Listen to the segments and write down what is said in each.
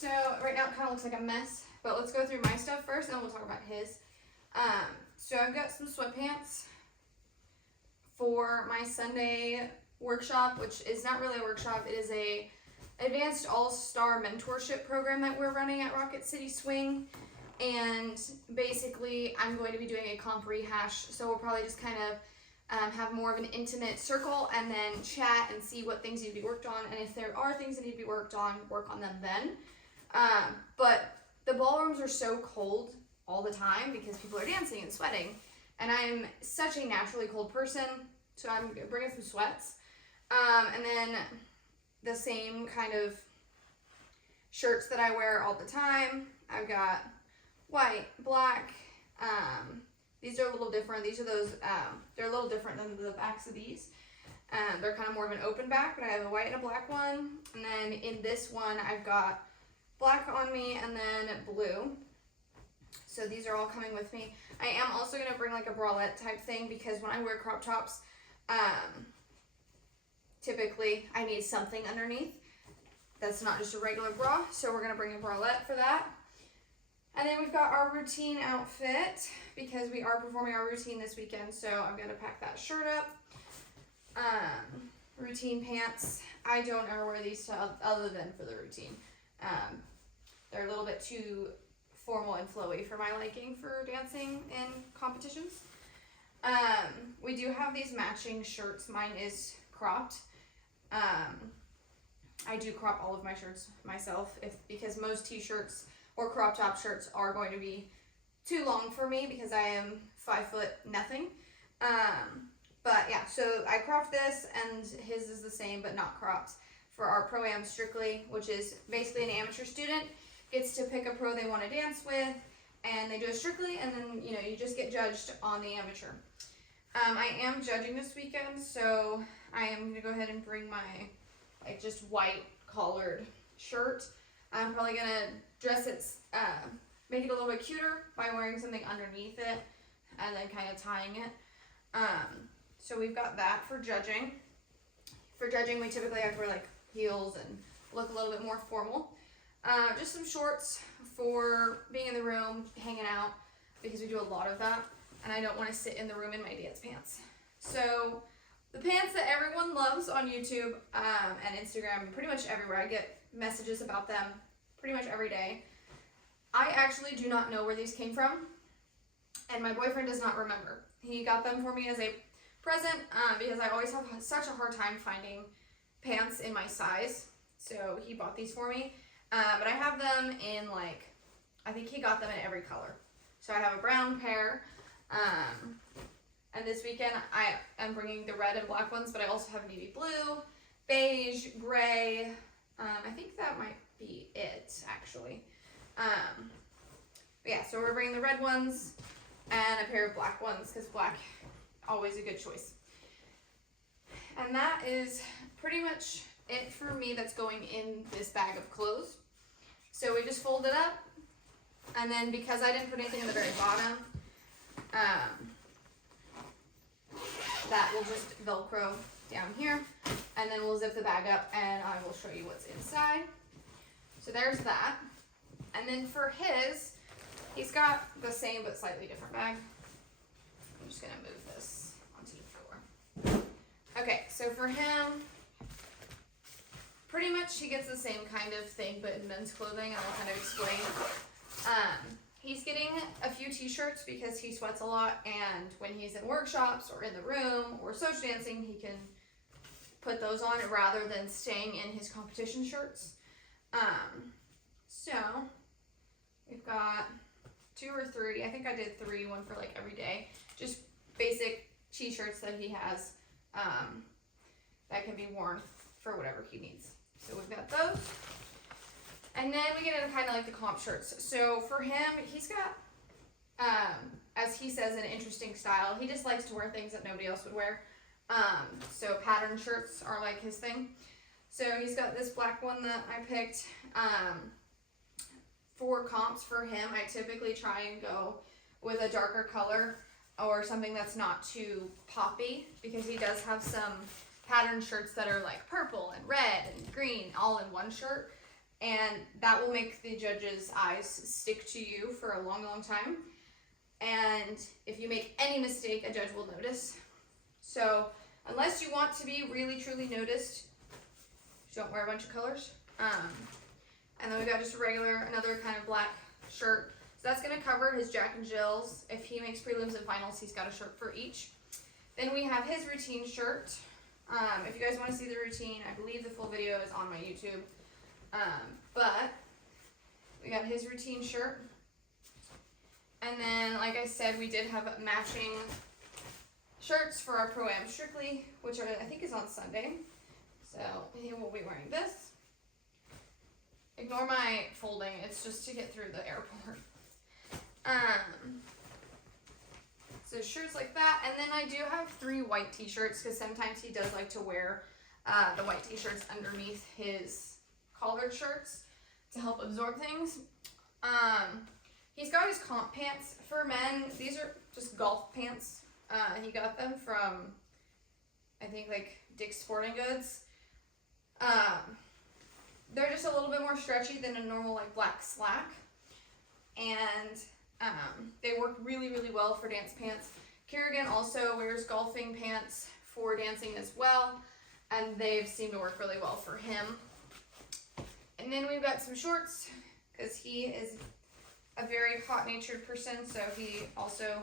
So right now it kind of looks like a mess, but let's go through my stuff first and then we'll talk about his. So I've got some sweatpants for my Sunday workshop, which is not really a workshop. It is a advanced all-star mentorship program that we're running at Rocket City Swing. And basically I'm going to be doing a comp rehash. So we'll probably just kind of have more of an intimate circle and then chat and see what things need to be worked on. And if there are things that need to be worked on, work on them then. But the ballrooms are so cold all the time because people are dancing and sweating. And I'm such a naturally cold person, so I'm bringing some sweats. And then the same kind of shirts that I wear all the time. I've got white, black. These are a little different. These are those, they're a little different than the backs of these. They're kind of more of an open back, but I have a white and a black one. And then in this one, I've got black on me and then blue. So these are all coming with me. I am also going to bring like a bralette type thing because when I wear crop tops, typically I need something underneath. That's not just a regular bra, so we're going to bring a bralette for that. And then we've got our routine outfit because we are performing our routine this weekend, so I'm going to pack that shirt up. Routine pants. I don't ever wear these other than for the routine. They're a little bit too formal and flowy for my liking for dancing in competitions. We do have these matching shirts. Mine is cropped. I do crop all of my shirts myself because most t-shirts or crop top shirts are going to be too long for me because I am 5 foot nothing. But yeah, so I cropped this and his is the same but not cropped for our Pro-Am Strictly, which is basically an amateur student gets to pick a pro they want to dance with and they do a Strictly and then you just get judged on the amateur. I am judging this weekend, so I am going to go ahead and bring my just white collared shirt. I'm probably going to dress it, make it a little bit cuter by wearing something underneath it and then kind of tying it. So we've got that for judging. For judging, we typically have to wear like heels and look a little bit more formal. Just some shorts for being in the room, hanging out, because we do a lot of that, and I don't want to sit in the room in my dance pants. So the pants that everyone loves on YouTube and Instagram and pretty much everywhere, I get messages about them pretty much every day. I actually do not know where these came from, and my boyfriend does not remember. He got them for me as a present because I always have such a hard time finding pants in my size, so he bought these for me. But I have them in I think he got them in every color. So I have a brown pair, and this weekend I am bringing the red and black ones, but I also have navy blue, beige, gray. I think that might be it actually. But yeah, so we're bringing the red ones and a pair of black ones because black, always a good choice. And that is pretty much it for me that's going in this bag of clothes. So we just fold it up, and then because I didn't put anything in the very bottom, that will just Velcro down here, and then we'll zip the bag up and I will show you what's inside. So there's that. And then for his, he's got the same but slightly different bag. I'm just gonna move this onto the floor. Okay, so for him, pretty much he gets the same kind of thing but in men's clothing. I'll kind of explain. He's getting a few t-shirts because he sweats a lot, and when he's in workshops or in the room or social dancing, he can put those on rather than staying in his competition shirts. So we've got 2 or 3, I think I did 3, one for every day, just basic t-shirts that he has that can be worn for whatever he needs. So we've got those. And then we get into kind of the comp shirts. So for him, he's got, as he says, an interesting style. He just likes to wear things that nobody else would wear. So pattern shirts are his thing. So he's got this black one that I picked. For comps for him, I typically try and go with a darker color or something that's not too poppy, because he does have some pattern shirts that are purple and red and green all in one shirt. and that will make the judge's eyes stick to you for a long, long time. And if you make any mistake, a judge will notice. So unless you want to be really, truly noticed, don't wear a bunch of colors. And then we got just a regular, another kind of black shirt. So that's going to cover his Jack and Jill's. If he makes prelims and finals, he's got a shirt for each. Then we have his routine shirt. If you guys want to see the routine, I believe the full video is on my YouTube. But we got his routine shirt. And then, like I said, we did have matching shirts for our Pro-Am Strictly, which I think is on Sunday. So he will be wearing this. Ignore my folding, it's just to get through the airport. So shirts like that, and then I do have 3 white t-shirts because sometimes he does like to wear the white t-shirts underneath his collared shirts to help absorb things. He's got his comp pants for men. These are just golf pants. He got them from, I think, like Dick's Sporting Goods. They're just a little bit more stretchy than a normal like black slack, and they work really, really well for dance pants. Kerrigan also wears golfing pants for dancing as well, and they've seemed to work really well for him. And then we've got some shorts because he is a very hot-natured person, so he also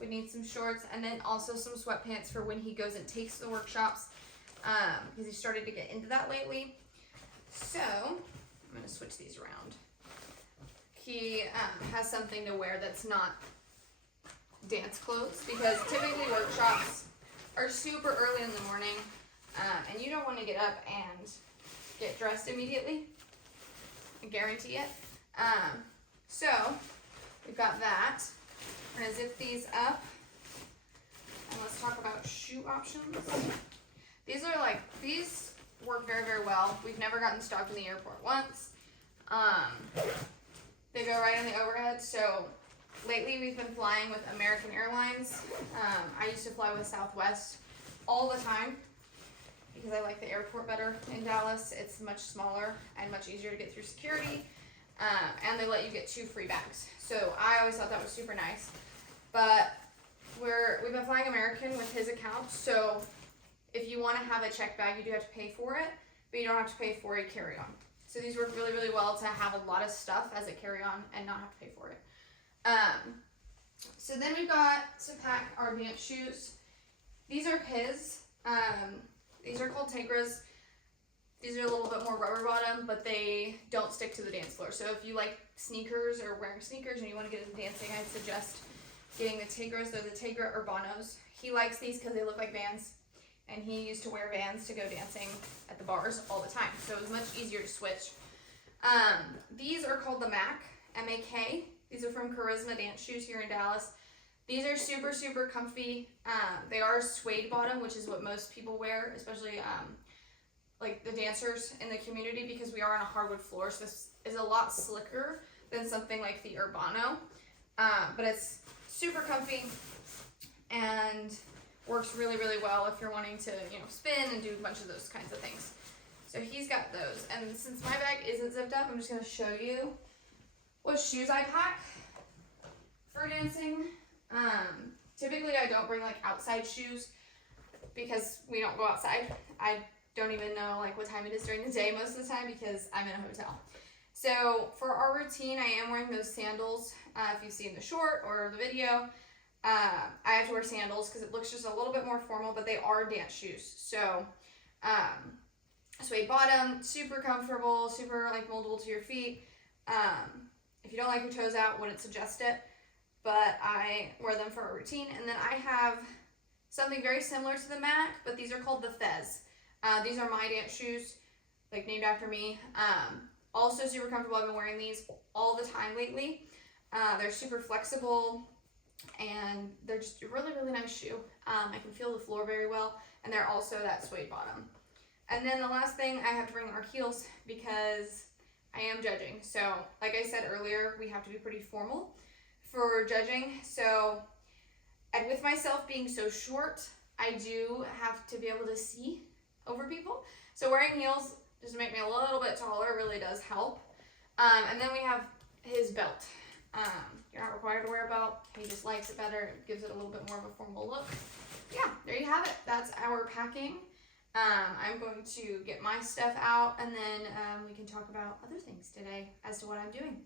would need some shorts, and then also some sweatpants for when he goes and takes the workshops, because he started to get into that lately. So I'm going to switch these around. He has something to wear that's not dance clothes, because typically workshops are super early in the morning, and you don't want to get up and get dressed immediately. I guarantee it. So we've got that. We're going to zip these up, and let's talk about shoe options. These work very, very well. We've never gotten stopped in the airport once. They go right on the overhead. So lately we've been flying with American Airlines. I used to fly with Southwest all the time because I like the airport better in Dallas. It's much smaller and much easier to get through security. And they let you get 2 free bags. So I always thought that was super nice. But we've been flying American with his account. So if you want to have a checked bag, you do have to pay for it, but you don't have to pay for a carry-on. So these work really, really well to have a lot of stuff as a carry-on and not have to pay for it. So then we've got to pack our dance shoes. These are his. These are called Tegras. These are a little bit more rubber bottom, but they don't stick to the dance floor. So if you like sneakers or wearing sneakers and you want to get into dancing, I'd suggest getting the Tegras. They're the Tegra Urbanos. He likes these because they look like Vans, and he used to wear Vans to go dancing at the bars all the time. So it was much easier to switch. These are called the MAC, M-A-K. These are from Charisma Dance Shoes here in Dallas. These are super, super comfy. They are suede bottom, which is what most people wear, especially like the dancers in the community, because we are on a hardwood floor, so this is a lot slicker than something like the Urbano. But it's super comfy and works really, really well if you're wanting to, spin and do a bunch of those kinds of things. So he's got those. And since my bag isn't zipped up, I'm just going to show you what shoes I pack for dancing. Typically I don't bring like outside shoes because we don't go outside. I don't even know like what time it is during the day most of the time because I'm in a hotel. So for our routine, I am wearing those sandals. If you've seen the short or the video, I have to wear sandals because it looks just a little bit more formal, but they are dance shoes. So suede bottom, super comfortable, super like moldable to your feet. If you don't like your toes out, wouldn't suggest it, but I wear them for a routine. And then I have something very similar to the MAC, but these are called the Fez. These are my dance shoes, like named after me. Also super comfortable. I've been wearing these all the time lately. They're super flexible and they're just a really, really nice shoe. I can feel the floor very well, and they're also that suede bottom. And then the last thing, I have to bring our heels because I am judging. So like I said earlier, we have to be pretty formal for judging. So, and with myself being so short, I do have to be able to see over people. So wearing heels just to make me a little bit taller. Really does help. And then we have his belt. You're not required to wear a belt. He just likes it better. It gives it a little bit more of a formal look. Yeah, there you have it. That's our packing. I'm going to get my stuff out, and then we can talk about other things today as to what I'm doing.